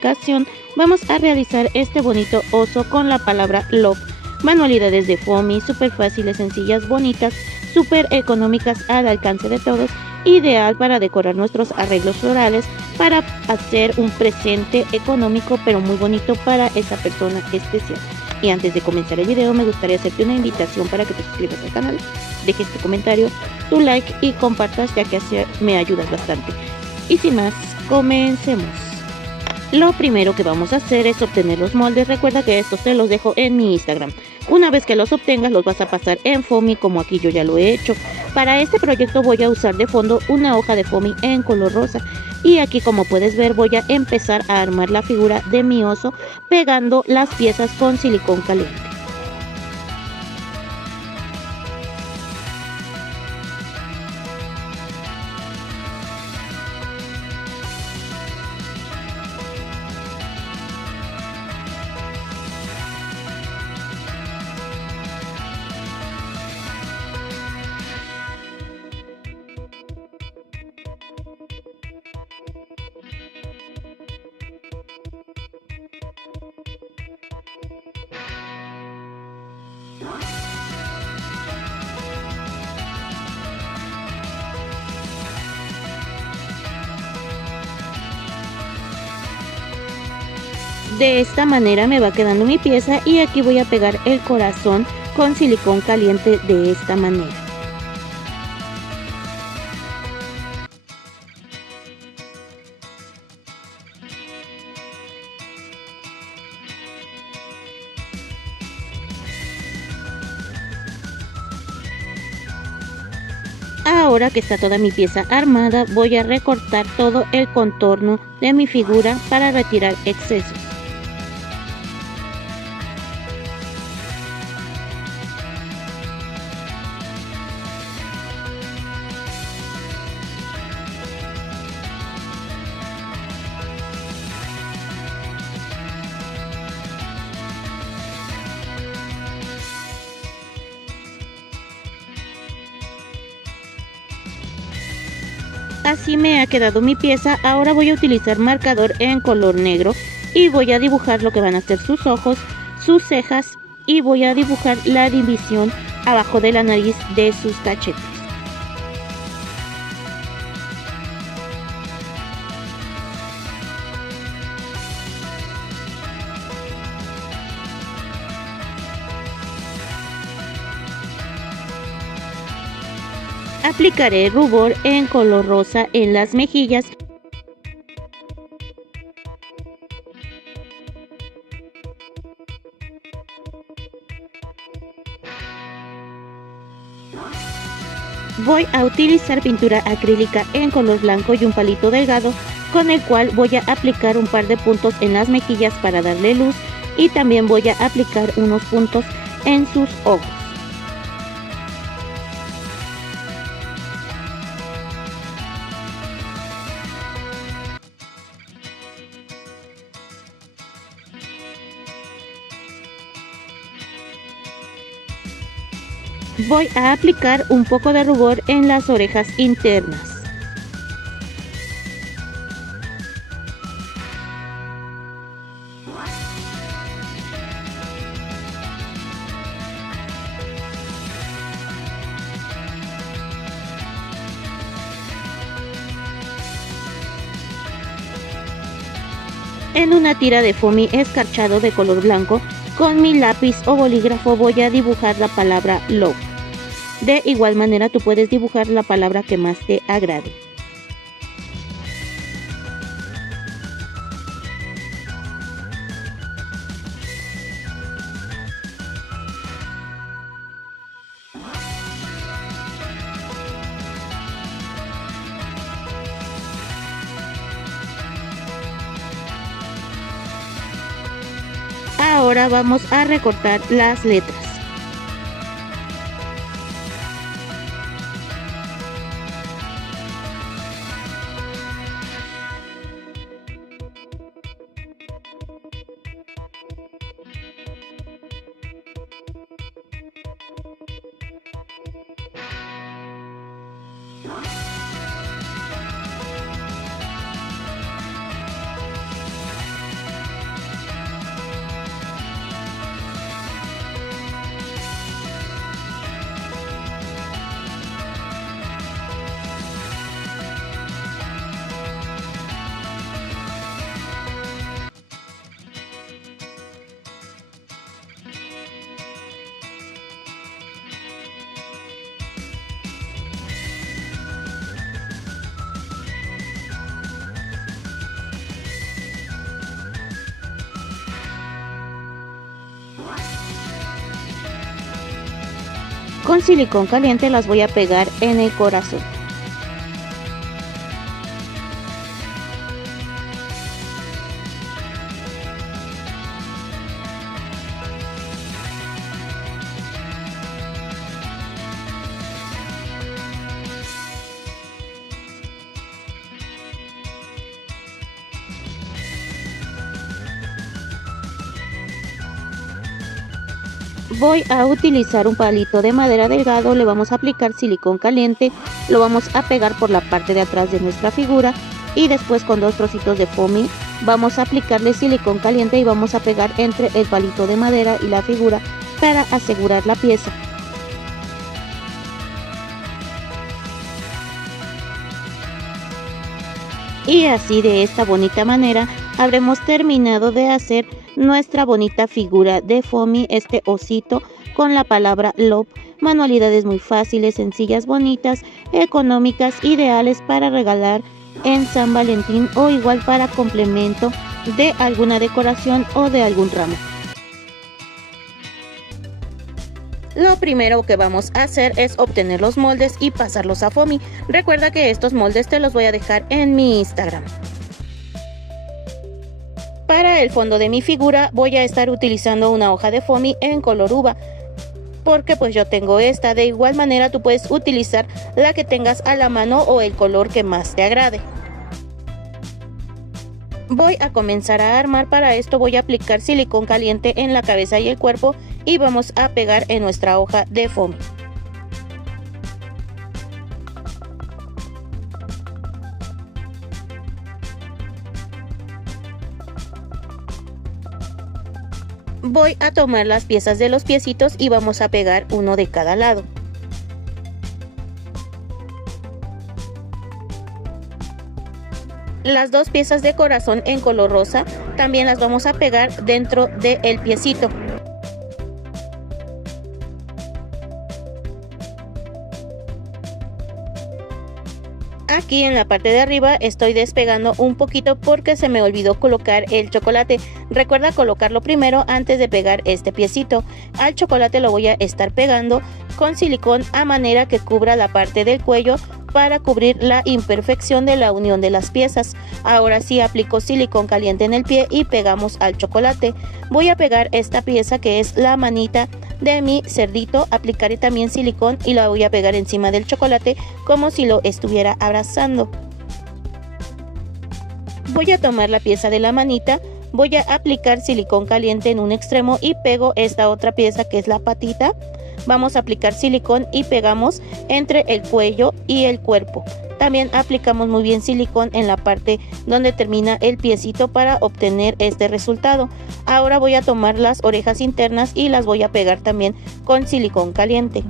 ocasión vamos a realizar este bonito oso con la palabra love. Manualidades de foamy, súper fáciles, sencillas, bonitas, súper económicas al alcance de todos, ideal para decorar nuestros arreglos florales, para hacer un presente económico pero muy bonito para esa persona especial. Y antes de comenzar el video me gustaría hacerte una invitación para que te suscribas al canal, dejes tu comentario, tu like y compartas, ya que así me ayudas bastante. Y sin más, comencemos. Lo primero que vamos a hacer es obtener los moldes. Recuerda que estos te los dejo en mi Instagram. Una vez que los obtengas, los vas a pasar en foamy, como aquí yo ya lo he hecho. Para este proyecto voy a usar de fondo una hoja de foamy en color rosa. Y aquí, como puedes ver, voy a empezar a armar la figura de mi oso pegando las piezas con silicón caliente. De esta manera me va quedando mi pieza y aquí voy a pegar el corazón con silicón caliente de esta manera. Ahora que está toda mi pieza armada, voy a recortar todo el contorno de mi figura para retirar excesos. Así me ha quedado mi pieza. Ahora voy a utilizar marcador en color negro y voy a dibujar lo que van a ser sus ojos, sus cejas, y voy a dibujar la división abajo de la nariz de sus cachetes. Aplicaré rubor en color rosa en las mejillas. Voy a utilizar pintura acrílica en color blanco y un palito delgado, con el cual voy a aplicar un par de puntos en las mejillas para darle luz, y también voy a aplicar unos puntos en sus ojos. Voy a aplicar un poco de rubor en las orejas internas. En una tira de foamy escarchado de color blanco, con mi lápiz o bolígrafo voy a dibujar la palabra love. De igual manera tú puedes dibujar la palabra que más te agrade. Ahora vamos a recortar las letras. Con silicón caliente las voy a pegar en el corazón. Voy a utilizar un palito de madera delgado, le vamos a aplicar silicón caliente, lo vamos a pegar por la parte de atrás de nuestra figura y después con 2 trocitos de foamy vamos a aplicarle silicón caliente y vamos a pegar entre el palito de madera y la figura para asegurar la pieza. Y así, de esta bonita manera habremos terminado de hacer nuestra bonita figura de foamy, este osito con la palabra love. Manualidades muy fáciles, sencillas, bonitas, económicas, ideales para regalar en San Valentín o igual para complemento de alguna decoración o de algún ramo. Lo primero que vamos a hacer es obtener los moldes y pasarlos a foamy. Recuerda que estos moldes te los voy a dejar en mi Instagram. Para el fondo de mi figura voy a estar utilizando una hoja de foamy en color uva, porque pues yo tengo esta. De igual manera tú puedes utilizar la que tengas a la mano o el color que más te agrade. Voy a comenzar a armar. Para esto voy a aplicar silicón caliente en la cabeza y el cuerpo y vamos a pegar en nuestra hoja de foamy. Voy a tomar las piezas de los piecitos y vamos a pegar uno de cada lado. Las 2 piezas de corazón en color rosa también las vamos a pegar dentro del piecito. Aquí en la parte de arriba estoy despegando un poquito porque se me olvidó colocar el chocolate. Recuerda colocarlo primero antes de pegar este piecito. Al chocolate lo voy a estar pegando con silicón a manera que cubra la parte del cuello para cubrir la imperfección de la unión de las piezas. Ahora sí aplico silicón caliente en el pie y pegamos al chocolate. Voy a pegar esta pieza que es la manita de mi cerdito. Aplicaré también silicón y la voy a pegar encima del chocolate como si lo estuviera abrazando. Voy a tomar la pieza de la manita, voy a aplicar silicón caliente en un extremo y pego esta otra pieza que es la patita. Vamos a aplicar silicón y pegamos entre el cuello y el cuerpo. También aplicamos muy bien silicón en la parte donde termina el piecito para obtener este resultado. Ahora voy a tomar las orejas internas y las voy a pegar también con silicón caliente.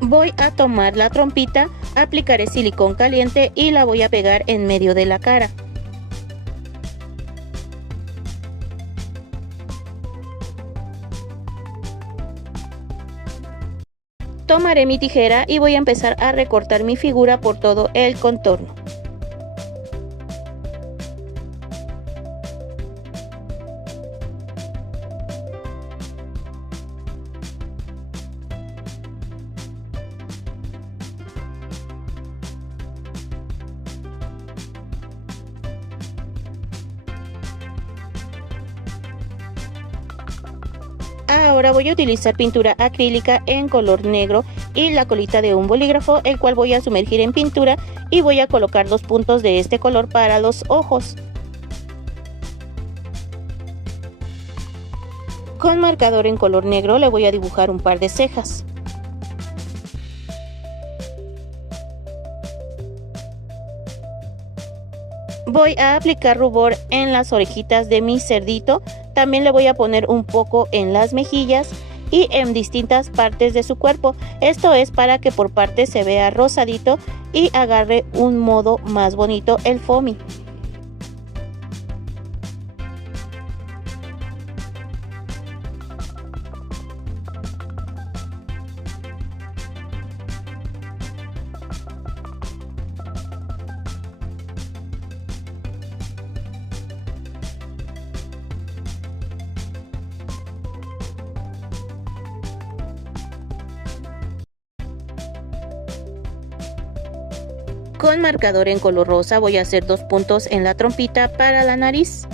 Voy a tomar la trompita, aplicaré silicón caliente y la voy a pegar en medio de la cara. Tomaré mi tijera y voy a empezar a recortar mi figura por todo el contorno. Ahora voy a utilizar pintura acrílica en color negro y la colita de un bolígrafo, el cual voy a sumergir en pintura y voy a colocar 2 puntos de este color para los ojos. Con marcador en color negro le voy a dibujar un par de cejas. Voy a aplicar rubor en las orejitas de mi cerdito. También le voy a poner un poco en las mejillas y en distintas partes de su cuerpo. Esto es para que por partes se vea rosadito y agarre un modo más bonito el foamy. Con marcador en color rosa voy a hacer 2 puntos en la trompita para la nariz.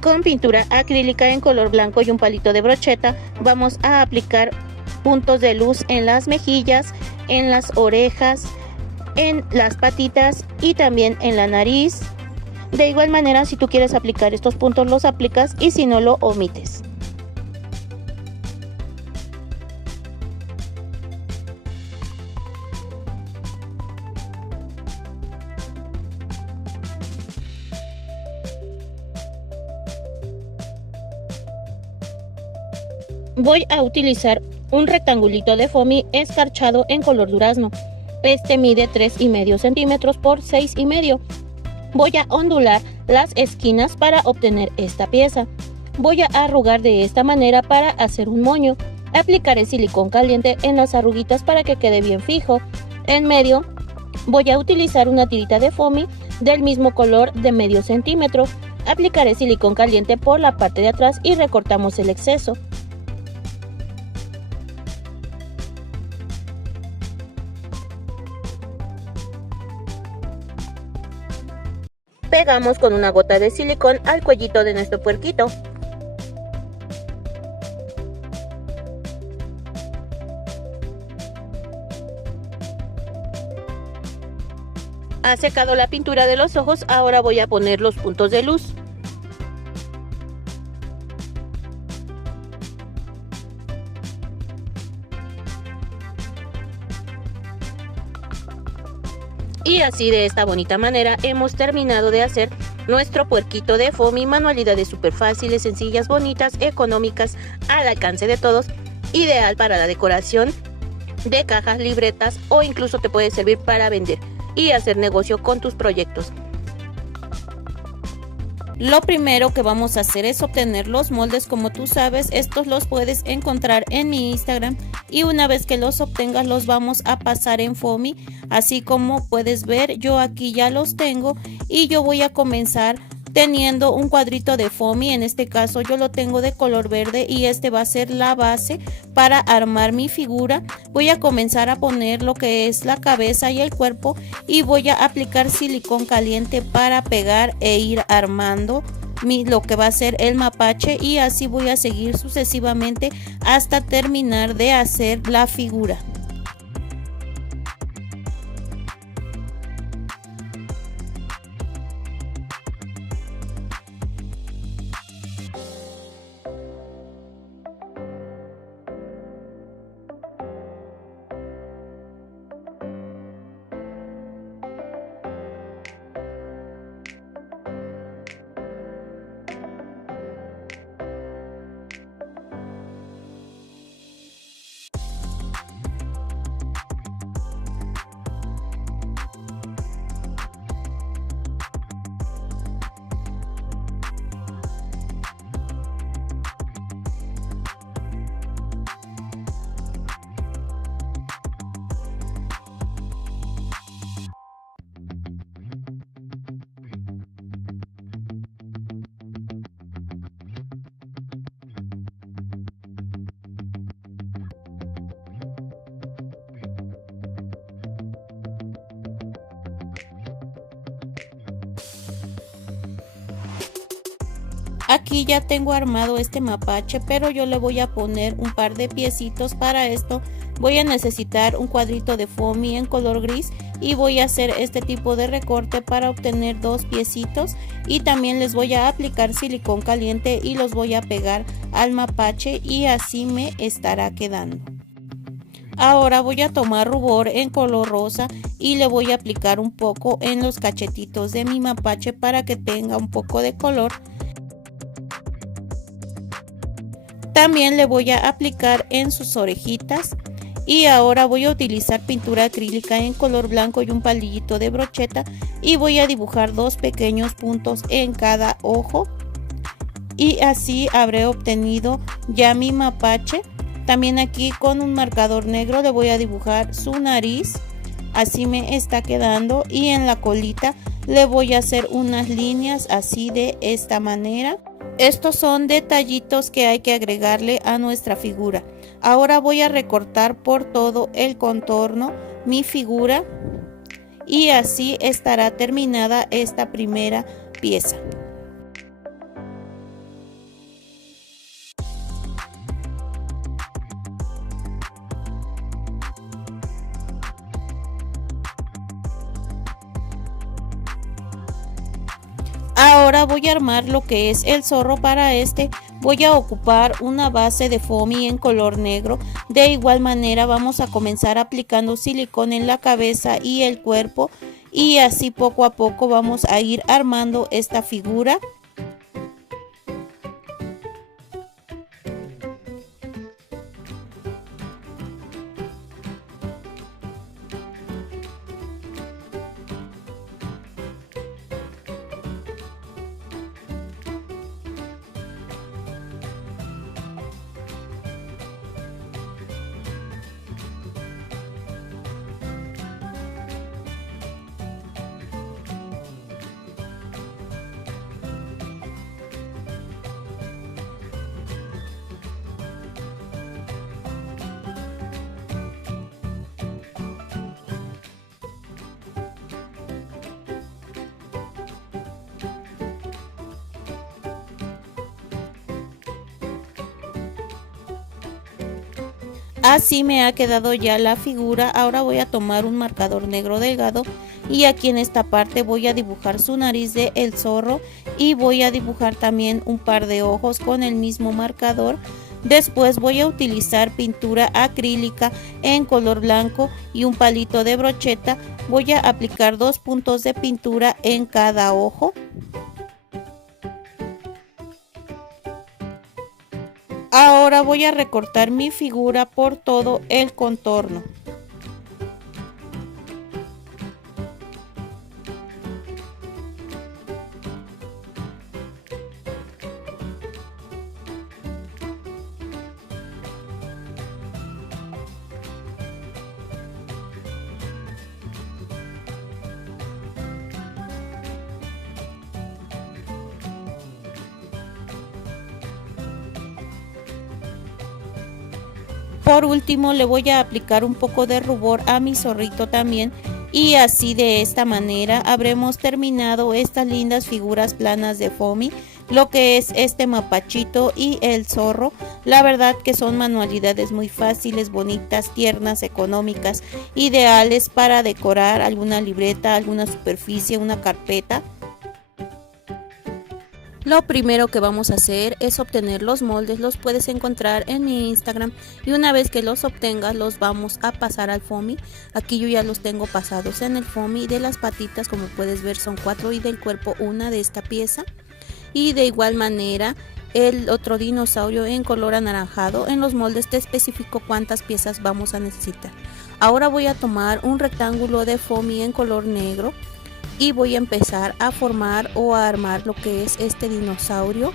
Con pintura acrílica en color blanco y un palito de brocheta vamos a aplicar puntos de luz en las mejillas, en las orejas, en las patitas y también en la nariz. De igual manera, si tú quieres aplicar estos puntos los aplicas y si no lo omites. Voy a utilizar un rectangulito de foamy escarchado en color durazno. Este mide 3,5 centímetros por 6,5. Voy a ondular las esquinas para obtener esta pieza. Voy a arrugar de esta manera para hacer un moño. Aplicaré silicón caliente en las arruguitas para que quede bien fijo. En medio voy a utilizar una tirita de foamy del mismo color de medio centímetro. Aplicaré silicón caliente por la parte de atrás y recortamos el exceso. Pegamos con una gota de silicón al cuellito de nuestro puerquito. Ha secado la pintura de los ojos, ahora voy a poner los puntos de luz. Y así, de esta bonita manera, hemos terminado de hacer nuestro puerquito de foamy. Manualidades súper fáciles, sencillas, bonitas, económicas, al alcance de todos. Ideal para la decoración de cajas, libretas o incluso te puede servir para vender y hacer negocio con tus proyectos. Lo primero que vamos a hacer es obtener los moldes. Como tú sabes, estos los puedes encontrar en mi Instagram y una vez que los obtengas los vamos a pasar en foamy. Así como puedes ver, yo aquí ya los tengo y yo voy a comenzar teniendo un cuadrito de foamy. En este caso yo lo tengo de color verde y este va a ser la base para armar mi figura. Voy a comenzar a poner lo que es la cabeza y el cuerpo y voy a aplicar silicón caliente para pegar e ir armando lo que va a ser el mapache, y así voy a seguir sucesivamente hasta terminar de hacer la figura. Aquí ya tengo armado este mapache, pero yo le voy a poner un par de piecitos. Para esto voy a necesitar un cuadrito de foamy en color gris y voy a hacer este tipo de recorte para obtener 2 piecitos, y también les voy a aplicar silicón caliente y los voy a pegar al mapache y así me estará quedando. Ahora voy a tomar rubor en color rosa y le voy a aplicar un poco en los cachetitos de mi mapache para que tenga un poco de color. También le voy a aplicar en sus orejitas, y ahora voy a utilizar pintura acrílica en color blanco y un palillito de brocheta y voy a dibujar 2 pequeños puntos en cada ojo, y así habré obtenido ya mi mapache. También aquí con un marcador negro le voy a dibujar su nariz, así me está quedando, y en la colita le voy a hacer unas líneas así de esta manera. Estos son detallitos que hay que agregarle a nuestra figura. Ahora voy a recortar por todo el contorno mi figura y así estará terminada esta primera pieza. Ahora voy a armar lo que es el zorro. Para este voy a ocupar una base de foamy en color negro. De igual manera vamos a comenzar aplicando silicón en la cabeza y el cuerpo y así poco a poco vamos a ir armando esta figura. Así me ha quedado ya la figura. Ahora voy a tomar un marcador negro delgado y aquí en esta parte voy a dibujar su nariz de el zorro y voy a dibujar también un par de ojos con el mismo marcador. Después voy a utilizar pintura acrílica en color blanco y un palito de brocheta. Voy a aplicar 2 puntos de pintura en cada ojo. Ahora voy a recortar mi figura por todo el contorno. Por último le voy a aplicar un poco de rubor a mi zorrito también y así de esta manera habremos terminado estas lindas figuras planas de foamy, lo que es este mapachito y el zorro. La verdad que son manualidades muy fáciles, bonitas, tiernas, económicas, ideales para decorar alguna libreta, alguna superficie, una carpeta. Lo primero que vamos a hacer es obtener los moldes. Los puedes encontrar en mi Instagram y una vez que los obtengas los vamos a pasar al foamy. Aquí yo ya los tengo pasados en el foamy. De las patitas, como puedes ver, son 4 y del cuerpo una de esta pieza. Y de igual manera el otro dinosaurio en color anaranjado. En los moldes te especifico cuántas piezas vamos a necesitar. Ahora voy a tomar un rectángulo de foamy en color negro y voy a empezar a formar o a armar lo que es este dinosaurio.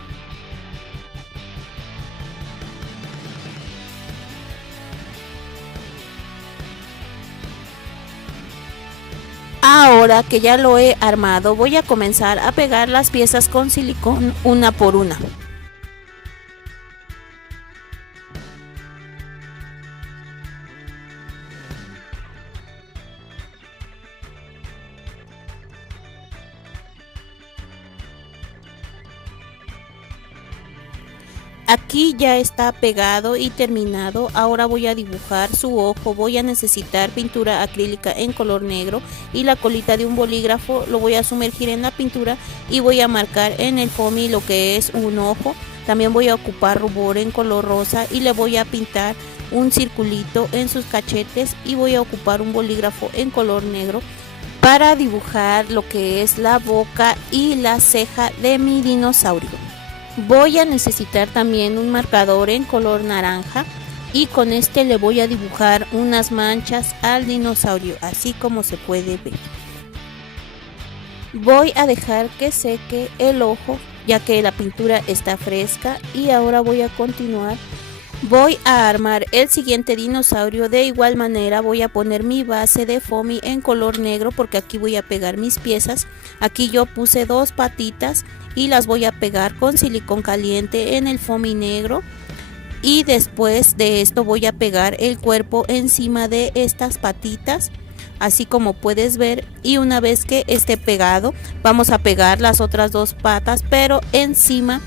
Ahora que ya lo he armado, voy a comenzar a pegar las piezas con silicón una por una. Aquí ya está pegado y terminado. Ahora voy a dibujar su ojo. Voy a necesitar pintura acrílica en color negro y la colita de un bolígrafo. Lo voy a sumergir en la pintura y voy a marcar en el foamy lo que es un ojo. También voy a ocupar rubor en color rosa y le voy a pintar un circulito en sus cachetes y voy a ocupar un bolígrafo en color negro para dibujar lo que es la boca y la ceja de mi dinosaurio. Voy a necesitar también un marcador en color naranja y con este le voy a dibujar unas manchas al dinosaurio, así como se puede ver. Voy a dejar que seque el ojo ya que la pintura está fresca y ahora voy a continuar Voy a armar el siguiente dinosaurio. De igual manera voy a poner mi base de foamy en color negro porque aquí voy a pegar mis piezas. Aquí yo puse 2 patitas y las voy a pegar con silicón caliente en el foamy negro. Y después de esto voy a pegar el cuerpo encima de estas patitas, así como puedes ver. Y una vez que esté pegado, vamos a pegar las otras 2 patas, pero encima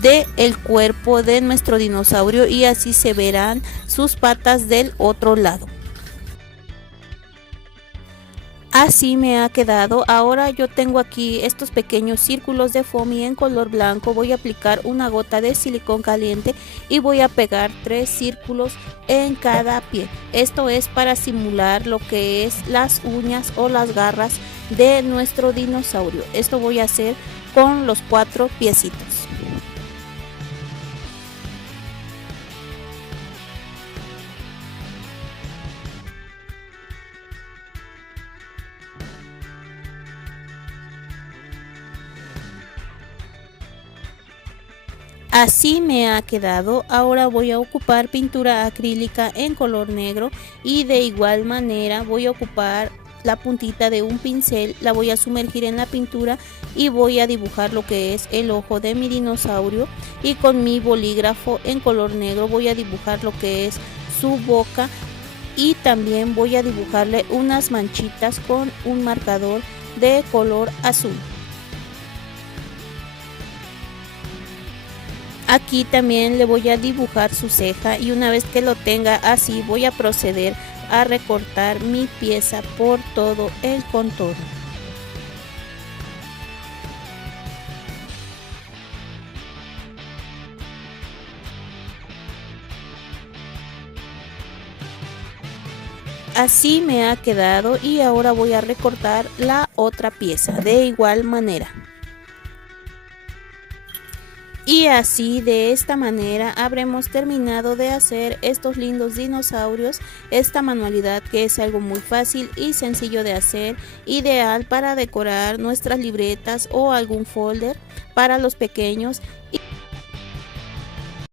del cuerpo de nuestro dinosaurio, y así se verán sus patas del otro lado. Así me ha quedado. Ahora yo tengo aquí estos pequeños círculos de foamy en color blanco. Voy a aplicar una gota de silicón caliente y voy a pegar 3 círculos en cada pie. Esto es para simular lo que es las uñas o las garras de nuestro dinosaurio. Esto voy a hacer con los 4 piecitos. Así me ha quedado. Ahora voy a ocupar pintura acrílica en color negro y de igual manera voy a ocupar la puntita de un pincel, la voy a sumergir en la pintura y voy a dibujar lo que es el ojo de mi dinosaurio, y con mi bolígrafo en color negro voy a dibujar lo que es su boca, y también voy a dibujarle unas manchitas con un marcador de color azul. Aquí también le voy a dibujar su ceja, y una vez que lo tenga así voy a proceder a recortar mi pieza por todo el contorno. Así me ha quedado, y ahora voy a recortar la otra pieza de igual manera. Y así, de esta manera, habremos terminado de hacer estos lindos dinosaurios. Esta manualidad, que es algo muy fácil y sencillo de hacer, ideal para decorar nuestras libretas o algún folder para los pequeños.